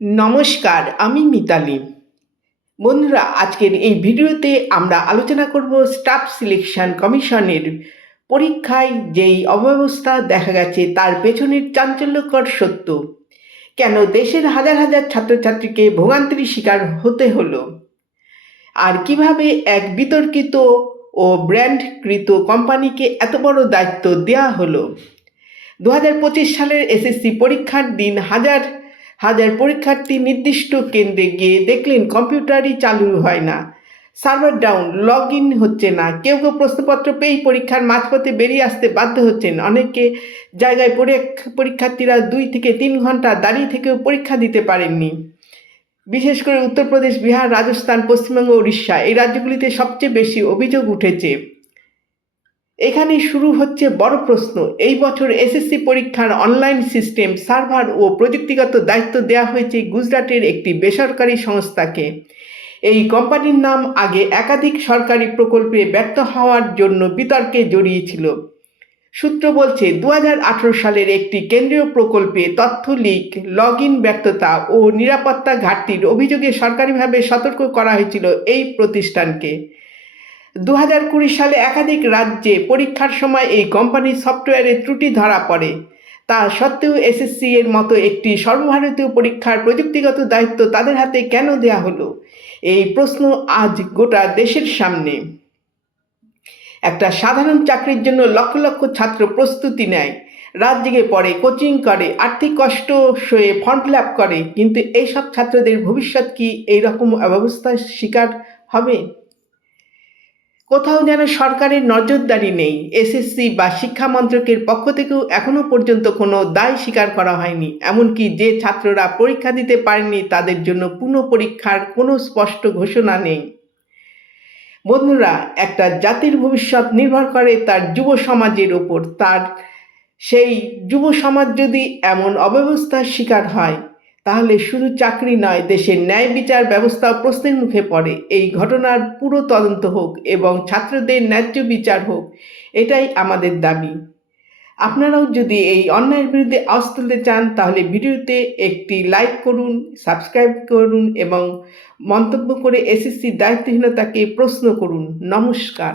নমস্কার, আমি মিতালি। বন্ধুরা, আজকের এই ভিডিওতে আমরা আলোচনা করব স্টাফ সিলেকশন কমিশনের পরীক্ষায় যেই অব্যবস্থা দেখা গেছে তার পেছনের চাঞ্চল্যকর সত্য। কেন দেশের হাজার হাজার ছাত্রছাত্রীকে ভোগান্তির শিকার হতে হলো, আর কিভাবে এক বিতর্কিত ও ব্র্যান্ডকৃত কোম্পানিকে এত বড় দায়িত্ব দেওয়া হলো। 2025 সালের এসএসসি পরীক্ষার দিন হাজার হাজার পরীক্ষার্থী নির্দিষ্ট কেন্দ্রে গিয়ে দেখলেন কম্পিউটারই চালু হয় না, সার্ভার ডাউন, লগ ইন হচ্ছে না। কেউ কেউ প্রশ্নপত্র পেয়েই পরীক্ষার মাঝপথে বেরিয়ে আসতে বাধ্য হচ্ছেন। অনেকে জায়গায় পরীক্ষার্থীরা 2 থেকে 3 ঘন্টা দাঁড়িয়ে থেকেও পরীক্ষা দিতে পারেননি। বিশেষ করে উত্তরপ্রদেশ, বিহার, রাজস্থান, পশ্চিমবঙ্গ, উড়িষ্যা এই রাজ্যগুলিতে সবচেয়ে বেশি অভিযোগ উঠেছে। এখানেই শুরু হচ্ছে বড় প্রশ্ন। এই বছর এসএসসি পরীক্ষার অনলাইন সিস্টেম, সার্ভার ও প্রযুক্তিগত দায়িত্ব দেওয়া হয়েছে গুজরাটের একটি বেসরকারি সংস্থাকে। এই কোম্পানির নাম আগে একাধিক সরকারি প্রকল্পে ব্যর্থ হওয়ার জন্য বিতর্কে জড়িয়েছিল। সূত্র বলছে 2018 সালের একটি কেন্দ্রীয় প্রকল্পে তথ্য লিক, লগ ইন ব্যর্থতা ও নিরাপত্তা ঘাটতির অভিযোগে সরকারিভাবে সতর্ক করা হয়েছিল এই প্রতিষ্ঠানকে। 2020 সালে একাধিক রাজ্যে পরীক্ষার সময় এই কোম্পানির সফটওয়্যারে ত্রুটি ধরা পড়ে। তা সত্ত্বেও এসএসসি এর মতো একটি সর্বভারতীয় পরীক্ষার প্রযুক্তিগত দায়িত্ব তাদের হাতে কেন দেওয়া হলো? এই প্রশ্ন আজ গোটা দেশের সামনে। একটা সাধারণ চাকরির জন্য লক্ষ লক্ষ ছাত্র প্রস্তুতি নেয়, রাত জেগে পড়ে, কোচিং করে, আর্থিক কষ্ট সয়ে ফর্ম ফিল আপ করে, কিন্তু এইসব ছাত্রদের ভবিষ্যৎ কি এইরকম অব্যবস্থার শিকার হবে? কোথাও যেন সরকারের নজরদারি নেই। এসএসসি বা শিক্ষা মন্ত্রকের পক্ষ থেকেও এখনো পর্যন্ত কোনো দায় স্বীকার করা হয়নি। এমনকি যে ছাত্ররা পরীক্ষা দিতে পারেনি তাদের জন্য পুনঃপরীক্ষার কোনো স্পষ্ট ঘোষণা নেই। বন্ধুরা, একটা জাতির ভবিষ্যৎ নির্ভর করে তার যুব সমাজের ওপর। সেই যুব সমাজ যদি এমন অব্যবস্থার শিকার হয়, তাহলে শুধু চাকরি নয়, দেশের ন্যায় বিচার ব্যবস্থাও প্রশ্নের মুখে পড়ে। এই ঘটনার পুরো তদন্ত হোক এবং ছাত্রদের ন্যায্য বিচার হোক, এটাই আমাদের দাবি। আপনারাও যদি এই অন্যায়ের বিরুদ্ধে আওয়াজ তুলতে চান, তাহলে ভিডিওতে একটি লাইক করুন, সাবস্ক্রাইব করুন এবং মন্তব্য করে এসএসসির দায়িত্বহীনতাকে প্রশ্ন করুন। নমস্কার।